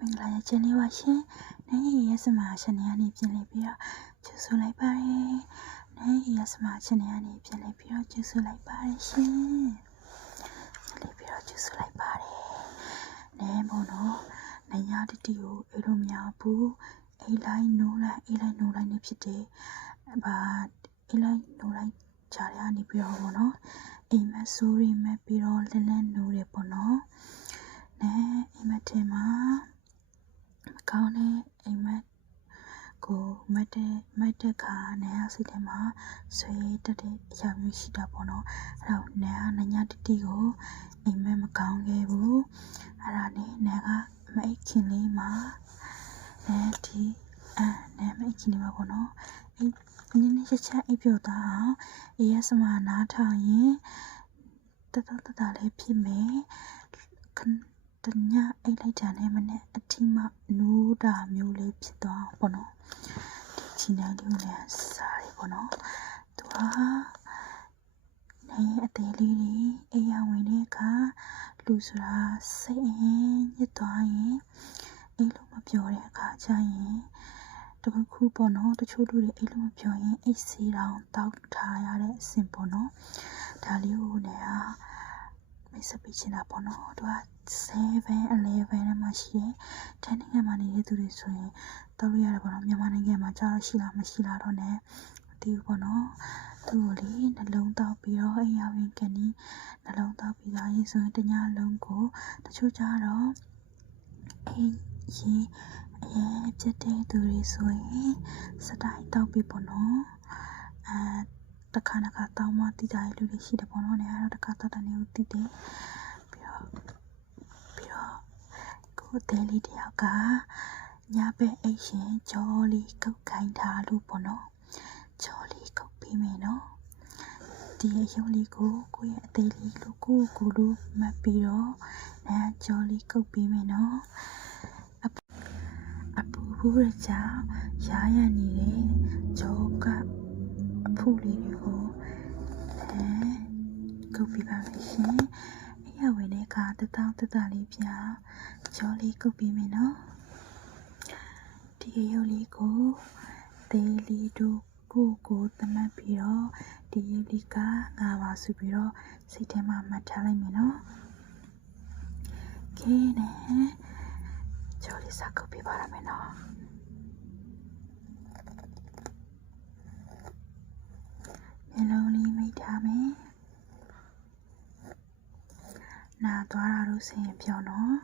မင်္ဂလာရခြင်းလေးပါရှင်။နိုင်ရရဲ့စမာရှင်နေကနေပြင်လိုက်ပြီးတော့ကျေးဇူးလိုက်ပါတယ်။နိုင်ရရဲ့စမာရှင်နေကနေပြင်လိုက်ပြီးတော့ကျေးဇူးလိုက်ပါတယ်ရှင်။ပြင်လိုက်ပြီးတော့ကျေးဇူးလိုက်ပါတယ်။နဲမို့နော်။နိုင်ရတတီကိုအဲ့လိုမရဘူး။အိလိုက်နိုးလိုက်အိလိုက်နိုးလိုက်နေဖြစ်တယ်။ဘာအိလိုက်နိုးလိုက်ဂျားရကနေပြီးတော့ပေါ့နော်။အိမ်မက်ဆိုးရီမက်ပြီးတော့လက်လက်နိုးတယ်ပေါ့နော်။နဲအိမ်မက်ထဲမှာမ ကောင်းတဲ့အိမ်မက်ကိုမတ်တဲ့မတ်တဲ့ခါနဲဟာစိတ်ထဲမှာဆွေးတက်တဲ့အရာမျိုးရှိတာပေါ့နော်အဲ့တော့နဲဟာနညာတတိကိုအိမ်မက်မကောင်းခဲ့ဘူးအဲ့ဒါနဲ့နဲကမအိတ်ခင်လေးမှာနဲဒီအဲနဲမအိတ်ခင်လေးမှာပေါ့နော်အိတ်နည်းနည်းချက်ချက်အိပ်ပျော်သွားအောင် ASMR နားထောင်ရင်တတတတလေးဖြစ်မယ်ခဏ တညအိတ်လိုက်တာနဲ့မနဲ့အထိမနိုးတာမျိုးလေးဖြစ်သွားအောင်ပေါ့နော်ဒီချီနိုင်လေးကိုလည်းစားရပေါ့နော်သူဟာနိုင်အသေးလေးတွေအိမ်ရဝင်တဲ့အခါလူဆိုတာစိတ်အရင်ညစ်သွားရင်အိမ်လုံးမပြောတဲ့အခါကျရင်တခုခုပေါ့နော်တချို့လူတွေအိမ်လုံးမပြောရင်အိတ်စီတောင်တောက်ထားရတဲ့အဆင်ပေါ့နော်ဒါလေးကိုလည်း ဟာမိတ်ဆက်ပေးချင်တာပေါ့နော်သူက7 11ထဲမှာရှိတယ်။ထိုင်းနိုင်ငံမှာနေတဲ့သူတွေဆိုရင်တောက်လို့ရတယ်ပေါ့နော်မြန်မာနိုင်ငံမှာကြာတော့ရှိလားမရှိလားတော့ ਨੇ မသိဘူးပေါ့နော်သူ့ကိုလေနှလုံးတောက်ပြီးတော့အိမ်ရဝင်ကနေနှလုံးတောက်ပြီးသားရင်ဆိုရင်တညလုံးကိုတချို့ကြတော့အိမ်ရင်အရင်ဖြစ်တဲ့သူတွေဆိုရင်စတိုင်းတောက်ပြီးပေါ့နော်အဲ တခါတခါတောင်းမှတိကြတဲ့လူတွေရှိတယ်ပေါ့နော်။နေရာတော့တခါတောက်တဲ့နေကိုတိတယ်ပြီးတော့ပြီးတော့ကိုယ်တဲလေးတယောက်ကညဘက်အိတ်ရှင်ဂျော်လီကုတ်ခိုင်းထားလို့ပေါ့နော်။ဂျော်လီကုတ်ပြီးမယ်နော်။ဒီအယုံလေးကိုကိုယ့်ရဲ့အသေးလေးလို့ကိုယ့်ကိုယ်လိုမှတ်ပြီးတော့အဲဂျော်လီကုတ်ပြီးမယ်နော်။အပအပူဖူးရကြောင်ရာရနေတဲ့ဂျောက အဖူလေးတွေကိုအဲကုတ်ပြီးပါမယ်ရှင်။အရာဝင်တဲ့အခါတတောင်းတတလေးပြဂျော်လီကုတ်ပြီးမယ်နော်။ဒီအယုံလေးကိုသေးလေးတို့ကိုကိုသတ်မှတ်ပြီးတော့ဒီယုံလေးကငါပါဆိုပြီးတော့စိတ်ထဲမှာမှတ်ထားလိုက်မယ်နော်။ကဲနဲ့ဂျော်လီစကုတ်ပြီးပါရမယ်နော်။ မျက်လုံးလေးမိတ်ထားမယ်။နာသွားတာလို့ဆိုရင်ပြောနော်။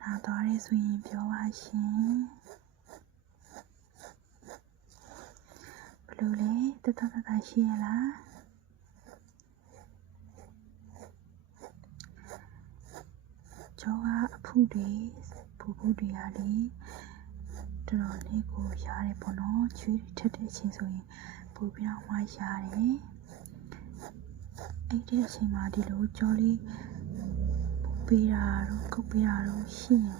နာသွားရဲဆိုရင်ပြောပါရှင်။ဘလို့လဲတတတတရှိရလား။ကျောင်းကအဖုတွေပူပူတွေဟာလေ တော်တော်လေးကိုရားတယ်ပေါ့နော်ချွေးထက်တဲ့အချိန်ဆိုရင်ပိုပြီးတော့မှရားတယ်အဲ့ဒီအချိန်မှာဒီလိုကြောလေးပူပေးတာတော့ကုတ်ပေးတာတော့ရှိရင်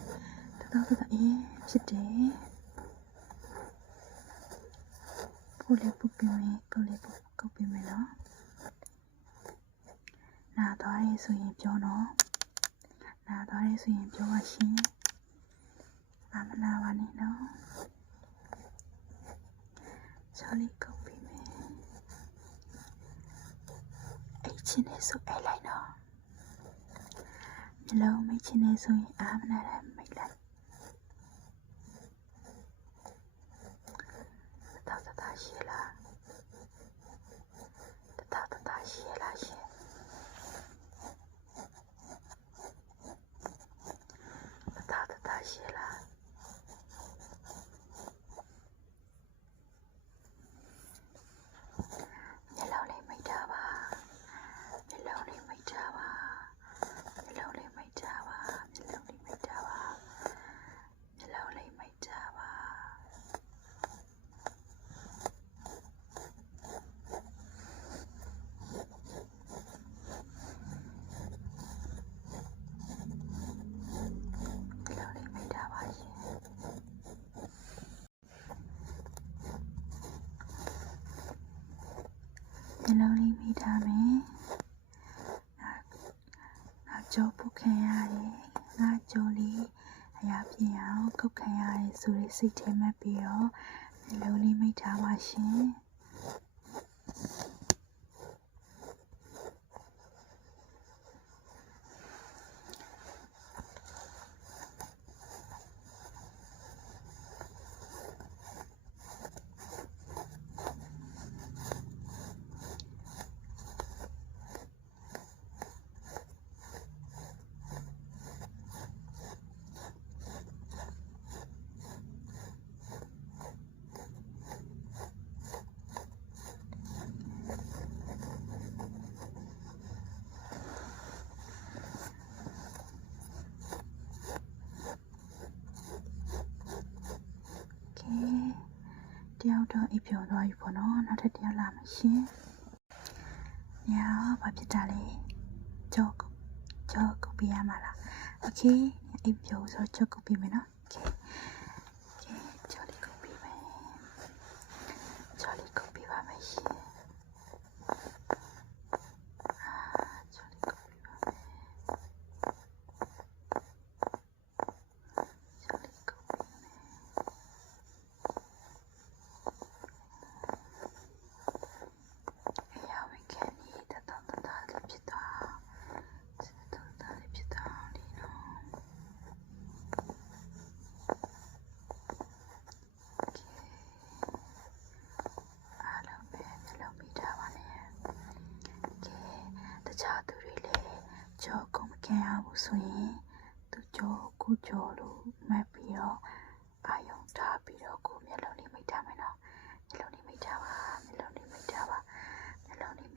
တတော်တော်အေးဖြစ်တယ်ပူလေးပူပေးမယ်ကုတ်လေးပူကုတ်ပေးမယ်နော်နာသွားရဲဆိုရင်ပြောနော်နာသွားရဲဆိုရင်ပြောပါရှင် အမနာပါနဲ့နော်ချော်လီကုတ်ပြီးမယ်အိတ်ချင်နေဆိုအိတ်လိုက်နော်မျက်လုံးမိတ်ချင်နေဆိုရင်အာမနာနဲ့မိတ်လိုက်တတတရှိလားတတတတရှိလားရှင် မျက်လုံးလေးမိထားမယ်နောက်နောက်ကြောပုတ်ခံရတယ်ငါကြောလေးအရာပြင်အောင်ကုတ်ခံရတယ်ဆိုတဲ့စိတ်ထဲမှာပြီးတော့မျက်လုံးလေးမိထားပါရှင် တယောက်တော့အိပ်ပျော်သွားပြီပေါ့နော်နောက်ထပ်တယောက်လာမယ်ရှင်။ညာဘာဖြစ်တာလဲ။ကြောက်ကုတ်ကြောက်ကုတ်ပြရမှာလား။ Okay အိပ်ပျော်ဆိုတော့ကြောက်ကုတ်ပြမယ်နော်။ Okay Okay ခင်ရဘူးဆိုရင်သူကြောကုကြောလို့မှတ်ပြီးတော့အာယုံထားပြီးတော့ကိုမျက်လုံးလေးမိတ်ထားမယ်နော်မျက်လုံးလေးမိတ်ထားပါမျက်လုံးလေးမိတ်ထားပါမျက်လုံးလေး